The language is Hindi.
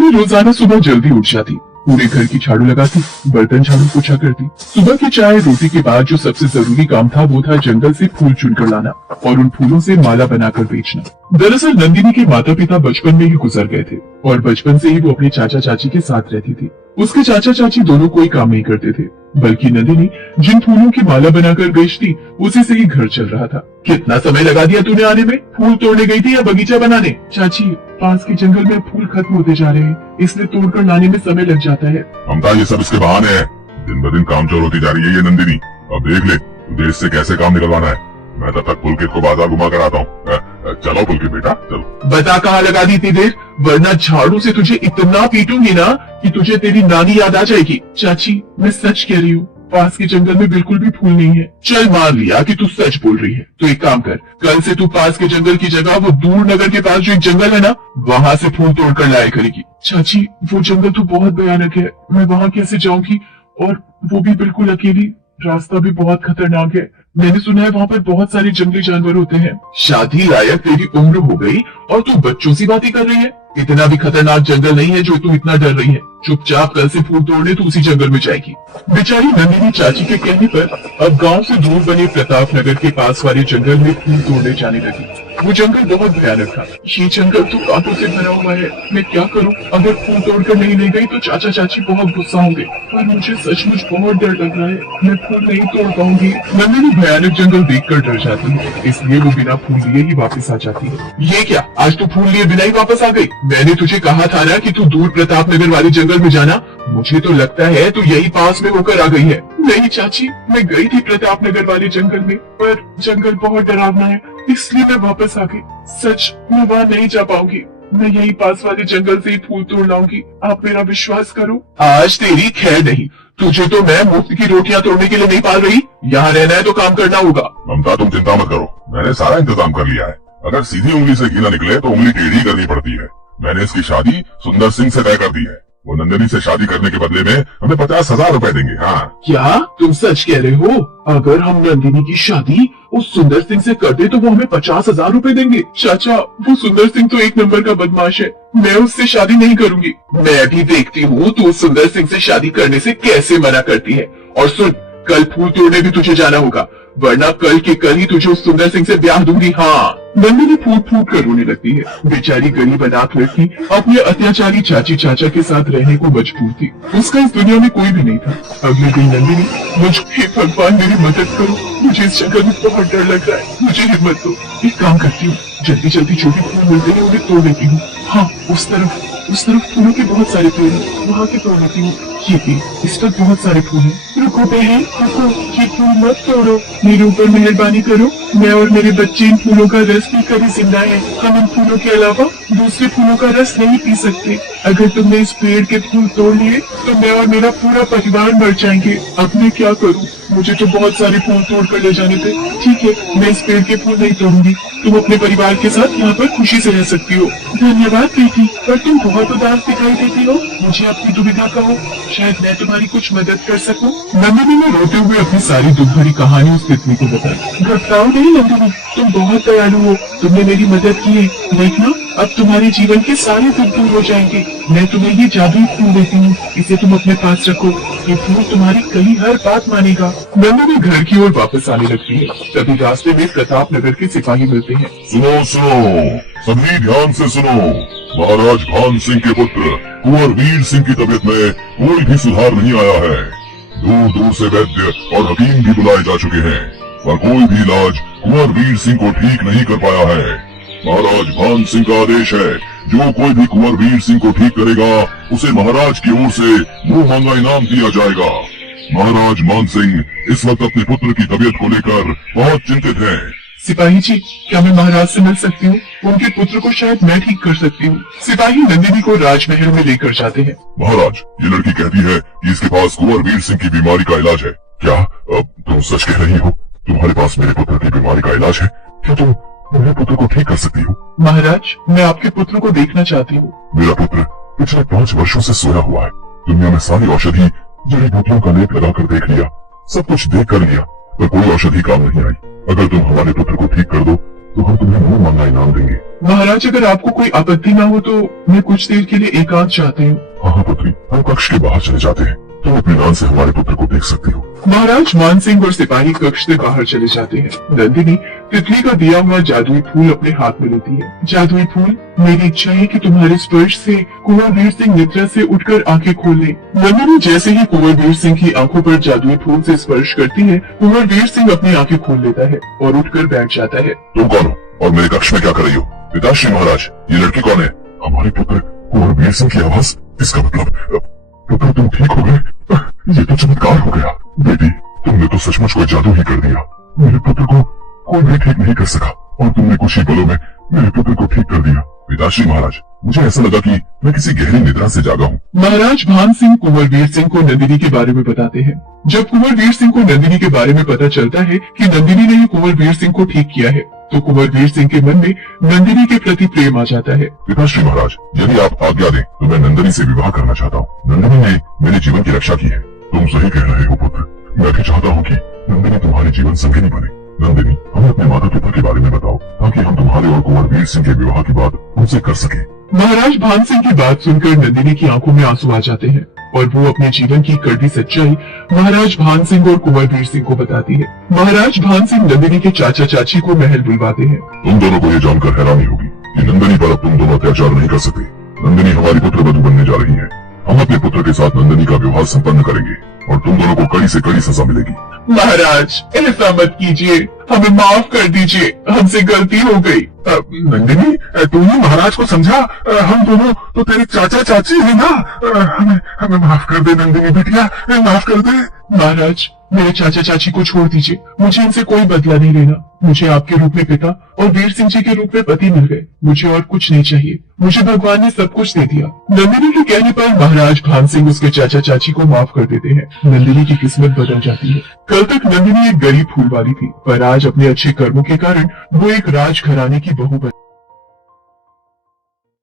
नंदिनी रोजाना सुबह जल्दी उठ जाती, पूरे घर की झाड़ू लगाती, बर्तन झाड़ू पोछा करती। सुबह की चाय रोटी के बाद जो सबसे जरूरी काम था वो था जंगल से फूल चुनकर लाना और उन फूलों से माला बनाकर बेचना। दरअसल नंदिनी के माता पिता बचपन में ही गुजर गए थे और बचपन से ही वो अपने चाचा चाची के साथ रहती थी। उसके चाचा चाची दोनों कोई काम नहीं करते थे, बल्कि नंदिनी जिन फूलों की माला बनाकर बेचती उसी से ही घर चल रहा था। कितना समय लगा दिया तूने आने में? फूल तोड़ने गई थी या बगीचा बनाने? चाची, पास के जंगल में फूल खत्म होते जा रहे हैं, इसलिए तोड़कर लाने में समय लग जाता है। ममता, ये सब इसके बहाने हैं। दिन ब दिन काम चोर होती जा रही है ये नंदिनी। अब देख ले तुझे इससे कैसे काम निकलवाना है। मैं तब तक पुलकित को बाजार घुमा कर आता हूँ। चलो पुलकित बेटा चलो। बता कहाँ लगा दी इतनी देर, वरना झाड़ू से तुझे इतना पीटूंगी ना कि तुझे तेरी नानी याद आ जाएगी। चाची, मैं सच कह रही हूँ, पास के जंगल में बिल्कुल भी फूल नहीं है। चल मान लिया कि तू सच बोल रही है, तो एक काम कर, कल से तू पास के जंगल की जगह वो दूर नगर के पास जो एक जंगल है ना, वहाँ से फूल तोड़ कर लाया करेगी। चाची, वो जंगल तो बहुत भयानक है, मैं वहाँ कैसे जाऊंगी, और वो भी बिल्कुल अकेली, रास्ता भी बहुत खतरनाक है। मैंने सुना है वहाँ पर बहुत सारे जंगली जानवर होते हैं। शादी लायक तेरी उम्र हो गई और तू बच्चों सी बातें कर रही है। इतना भी खतरनाक जंगल नहीं है जो तू इतना डर रही है। चुपचाप कल से फूल तोड़ने तू उसी जंगल में जाएगी। बेचारी नंदिनी चाची के कहने पर अब गांव से दूर बने प्रताप नगर के पास वाले जंगल में फूल तोड़ने जाने लगी। वो जंगल बहुत भयानक था। ये जंगल तो कांटों से भरा हुआ है, मैं क्या करूं? अगर फूल तोड़कर नहीं ले गई तो चाचा चाची बहुत गुस्सा होंगे, पर मुझे सचमुच बहुत डर लग रहा है, मैं फूल नहीं तोड़ पाऊंगी। नंदिनी भयानक जंगल देखकर डर जाती है, इसलिए वो बिना फूल लिए ही वापस आ जाती है। ये क्या, आज तू फूल लिए बिना ही वापस आ गई? मैंने तुझे कहा था ना कि तू दूर प्रताप नगर वाले जंगल में जाना। मुझे तो लगता है तू यही पास में होकर आ गई है। नहीं चाची, मैं गई थी प्रताप नगर वाले जंगल में, पर जंगल बहुत डरावना है, इसलिए मैं वापस आ गई। सच, मैं वहाँ नहीं जा पाऊंगी, मैं यही पास वाले जंगल से ही फूल तोड़ लाऊंगी, आप मेरा विश्वास करो। आज तेरी खैर नहीं, तुझे तो मैं मुफ्त की रोटियां तोड़ने के लिए नहीं पाल रही, यहाँ रहना है तो काम करना होगा। ममता, तुम चिंता मत करो, मैंने सारा इंतजाम कर लिया है। अगर सीधी उंगली से घी न निकले तो उंगली टेढ़ी करनी पड़ती है। मैंने इसकी शादी सुंदर सिंह से तय कर दी है। वो नंदिनी से शादी करने के बदले में हमें 50,000 रुपए देंगे। हाँ, क्या तुम सच कह रहे हो? अगर हम नंदिनी की शादी उस सुंदर सिंह से कर दे तो वो हमें 50,000 रुपए देंगे? चाचा, वो सुंदर सिंह तो एक नंबर का बदमाश है, मैं उससे शादी नहीं करूंगी। मैं भी देखती हूँ तू उस सुंदर सिंह से शादी करने से कैसे मना करती है। और सुन, कल फूल तोड़ने भी तुझे जाना होगा, वरना कल के कल ही तुझे उस सुंदर सिंह से ब्याह दूंगी। हाँ। नंदिनी फूट फूट कर रोने लगती है। बेचारी गरीब अनाथ लड़की अपने अत्याचारी चाची चाचा के साथ रहने को मजबूर थी, उसका इस दुनिया में कोई भी नहीं था। अगले दिन नंदिनी, मुझे भगवान मेरी मदद करो, मुझे इस जगह में बहुत डर लग रहा है, मुझे हिम्मत दो। एक काम करती हूँ, जल्दी जल्दी जो भी फूल मिलते हैं उन्हें तोड़ लेती हूँ। हाँ, उस तरफ फूलों के बहुत सारे पेड़ हैं, वहाँ के तोड़ लेती हूँ। ये भी, इस पर बहुत सारे फूल हैं। रुको बहन, रुको, ये फूल मत तोड़ो, मेरे ऊपर मेहरबानी करो, मैं और मेरे बच्चे इन फूलों का रस पीकर ही जिंदा है। हम इन फूलों के अलावा दूसरे फूलों का रस नहीं पी सकते। अगर तुमने इस पेड़ के फूल तोड़ लिए तो मैं और मेरा पूरा परिवार मर जाएंगे। अब मैं क्या करूँ? मुझे तो बहुत सारे फूल तोड़ कर ले जाने थे। ठीक है, मैं इस पेड़ के फूल नहीं तोड़ूंगी, तुम अपने परिवार के साथ यहाँ पर खुशी से रह सकती हो। धन्यवाद बेटी, पर तुम बहुत उदास दिखाई देती हो, मुझे अपनी दुविधा कहो, शायद मैं तुम्हारी कुछ मदद कर सकूं। नंदिनी ने रोते हुए अपनी सारी दुख भरी कहानी उस तितली को बताई। घबराओ नहीं नंदिनी, तुम बहुत दयालु हो, तुमने मेरी मदद की है। देखना, अब तुम्हारे जीवन के सारे दुख दूर हो जाएंगे। मैं तुम्हें ये जादुई फूल देती हूँ, इसे तुम अपने पास रखो, ये फूल तुम्हारी कही हर बात मानेगा। नंदिनी घर की ओर वापस आने लगती है, तभी रास्ते में प्रताप नगर के सिपाही मिलते हैं। सुनो सुनो, सभी ध्यान से सुनो। महाराज भान सिंह के पुत्र कुंवर वीर सिंह की तबीयत में कोई भी सुधार नहीं आया है। दूर दूर से वैद्य और हकीम भी बुलाए जा चुके हैं, पर कोई भी इलाज कुंवर वीर सिंह को ठीक नहीं कर पाया है। महाराज भान सिंह का आदेश है, जो कोई भी कुंवर वीर सिंह को ठीक करेगा उसे महाराज की ओर से मुंह मांगा इनाम दिया जाएगा। महाराज मान सिंह इस वक्त अपने पुत्र की तबीयत को लेकर बहुत चिंतित हैं। सिपाही जी, क्या मैं महाराज से मिल सकती हूँ? उनके पुत्र को शायद मैं ठीक कर सकती हूँ। सिपाही नंदिनी को राजमहल में लेकर जाते हैं। महाराज, ये लड़की कहती है कि इसके पास कुंवर वीर सिंह की बीमारी का इलाज है। क्या तुम सच कह रही हो? तुम्हारे पास मेरे पुत्र की बीमारी का इलाज है? क्या तुम मेरे पुत्र को ठीक कर सकती हो? महाराज, मैं आपके पुत्र को देखना चाहती हूँ। मेरा पुत्र पिछले 5 वर्षों से सोया हुआ है। दुनिया में सारी औषधि जड़ी बूटियों का लेप लगाकर देख लिया, सब कुछ देख कर लिया, पर कोई औषधि काम नहीं आई। अगर तुम हमारे पुत्र को ठीक कर दो तो हम तुम्हें मुंह मांगा इनाम देंगे। महाराज अगर आपको कोई आपत्ति ना हो तो मैं कुछ देर के लिए एकांत चाहती हूँ। हाँ हाँ पुत्री, हम कक्ष के बाहर चले जाते हैं, तुम अपनी नाम से हमारे पुत्र को देख सकती हो। महाराज मानसिंह और सिपाही कक्ष से बाहर चले जाते हैं। नंदिनी तितली का दिया हुआ जादुई फूल अपने हाथ में लेती है। जादुई फूल, मेरी इच्छा है कि तुम्हारे स्पर्श से कुंवर वीर सिंह निद्रा से उठकर आंखें खोल ले। नंदिनी जैसे ही कुंवर वीर सिंह की आंखों पर जादुई फूल से स्पर्श करती है, कुंवर वीर सिंह अपनी आंखें खोल लेता है और उठकर बैठ जाता है। तुम कौन हो और मेरे कक्ष में क्या कर रही हो? पिताश्री महाराज, ये लड़की कौन है? हमारे पुत्र कुंवर वीर सिंह की आवाज, इसका मतलब पुत्र तुम ठीक हो गए? ये तो चमत्कार हो गया। बेटी, तुमने तो सचमुच कोई जादू ही कर दिया। मेरे पुत्र को कोई भी ठीक नहीं कर सका और तुमने कुछ ही पलों में मेरे पुत्र को ठीक कर दिया। पिताश्री महाराज, मुझे ऐसा लगा कि मैं किसी गहरी निद्रा से जागा हूँ। महाराज भान सिंह कुंवर वीर सिंह को नंदिनी के बारे में बताते हैं। जब कुंवर वीर सिंह को नंदिनी के बारे में पता चलता है कि नंदिनी ने ही कुंवर वीर सिंह को ठीक किया है, तो कुंवर वीर सिंह के मन में नंदिनी के प्रति प्रेम आ जाता है। पिताश्री महाराज, यदि आप आज्ञा दें तो मैं नंदिनी से विवाह करना चाहता हूँ। नंदिनी ने मेरे जीवन की रक्षा की है। तुम सही कह रहे हो पुत्र, मैं भी चाहता हूँ कि नंदिनी तुम्हारे जीवन संगिनी बने। नंदिनी, हमें अपने माता पिता के बारे में बताओ ताकि हम तुम्हारे और कुंवर वीर सिंह के विवाह की बात उनसे कर सके। महाराज भान सिंह की बात सुनकर नंदिनी की आंखों में आंसू आ जाते हैं और वो अपने जीवन की कड़वी सच्चाई महाराज भान सिंह और कुंवर वीर सिंह को बताती है। महाराज भान सिंह नंदिनी के चाचा चाची को महल बुलवाते हैं। तुम दोनों को ये जानकर हैरानी होगी कि नंदिनी पर अब तुम दोनों अत्याचार नहीं कर सकते। नंदिनी हमारी पुत्र वधू बनने जा रही है। हम अपने पुत्र के साथ नंदिनी का विवाह संपन्न करेंगे और तुम दोनों को कड़ी से कड़ी सजा मिलेगी। महाराज ऐसा मत कीजिए, हमें माफ कर दीजिए, हमसे गलती हो गई। नंदिनी, तूने महाराज को समझा? हम दोनों तो तेरे चाचा चाची हैं ना। हमें माफ कर दे नंदिनी बिटिया, माफ कर दे। महाराज मेरे चाचा चाची को छोड़ दीजिए, मुझे इनसे कोई बदला नहीं लेना। मुझे आपके रूप में पिता और वीर सिंह जी के रूप में पति मिल गए, मुझे और कुछ नहीं चाहिए। मुझे भगवान ने सब कुछ दे दिया। नंदिनी के कहने पर महाराज भान सिंह उसके चाचा चाची को माफ कर देते हैं। नंदिनी की किस्मत बदल जाती है। कल तक नंदिनी एक गरीब फूल वाली थी, पर आज अपने अच्छे कर्मों के कारण वो एक राजघराने की बहू बनी।